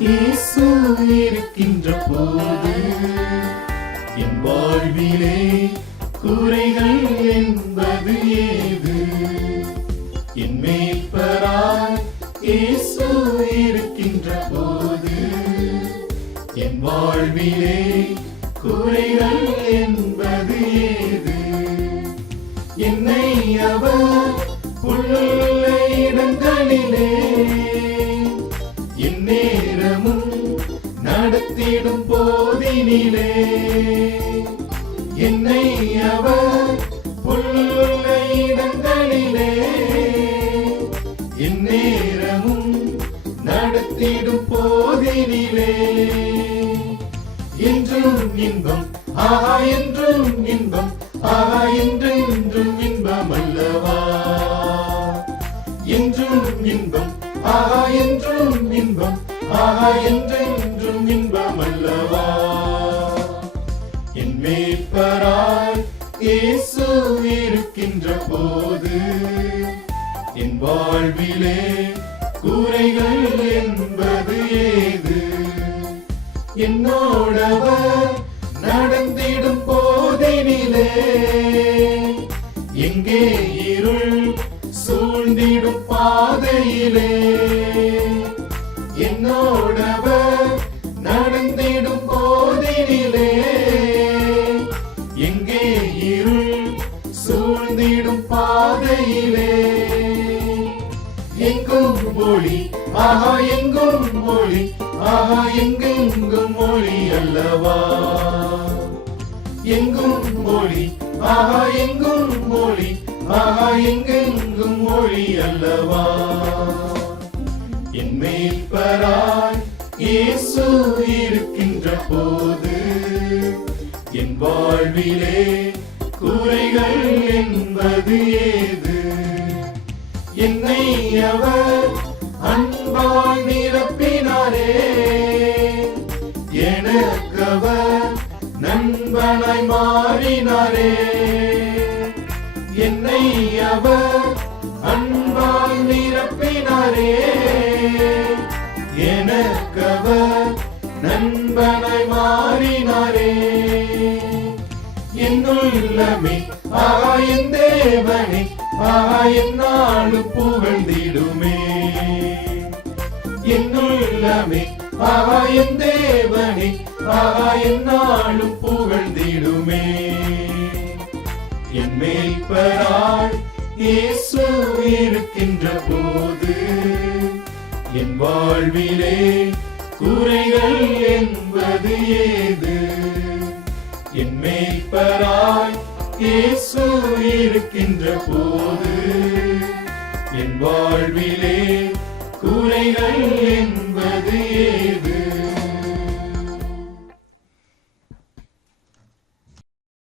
இயேசு இருக்கின்ற போது என் வாழ்விலே குறைகள் என்பது ஏது? என் மேய்ப்பராய் இயேசு இருக்கின்ற போது என் வாழ்விலே குறைகள் என்பது ஏது? என்னை அவர் புல்லுள்ள இடங்களிலே எந்நேரமும் நடத்திடும் போதினிலே, என்னை அவர் புல்லுள்ள இடங்களிலே எந்நேரமும் நடத்திடும் போதினிலே, என்றும் இன்பம் ஆஹா என்றும் இன்பம் ஆஹா என்றென்றும் இன்பம் அல்லவா? என்றும் இன்பம் ஆஹா என்றும் இன்பம் ஆஹா என்றென்றும் இன்பம் அல்லவா? என் மேய்ப்பராய் இயேசு இருக்கின்ற போது என் வாழ்விலே குறைகள் என்பது ஏது? என்னோடவர் நடந்திடும் போதினிலே எங்கே இருள் சூழ்ந்திடும் பாதையிலே, என்னோடவர் நடந்திடும் போதினிலே எங்கே இருள் சூழ்ந்திடும் பாதையிலே, எங்கும் ஒளி ஆஹா எங்கும் ஒளி ஆஹா எங்கெங்கும் ஒளி அல்லவா? எங்கும் ஒளி ஆஹா எங்கும் ஒளி ஆஹா எங்கெங்கும் ஒளி அல்லவா? என் மேய்ப்பராய் இயேசு இருக்கின்ற போது என் வாழ்விலே குறைகள் என்பது ஏது? என்னை அவர் அன்பால் நிரப்பினாரே, எனக்கவர் நண்பனாய் மாறினாரே, என்னை அவர் அன்பால் நிரப்பினாரே, எனக்கவர் நண்பனாய் மாறினாரே, என்னுள்ளமே ஆஹா என் தேவனே ஆஹா என்னாலும் புகழ்ந்திடுமே, என்னுள்ளமே ஆஹா என் தேவனே ஆஹா என்னாலும் புகழ்ந்திடுமே. என் மேய்ப்பராய் இயேசு இருக்கின்ற போது என் வாழ்விலே குறைகள் என்பது ஏது? என் மேய்ப்பராய் இயேசு இருக்கின்ற போது என் வாழ்விலே குறைகள்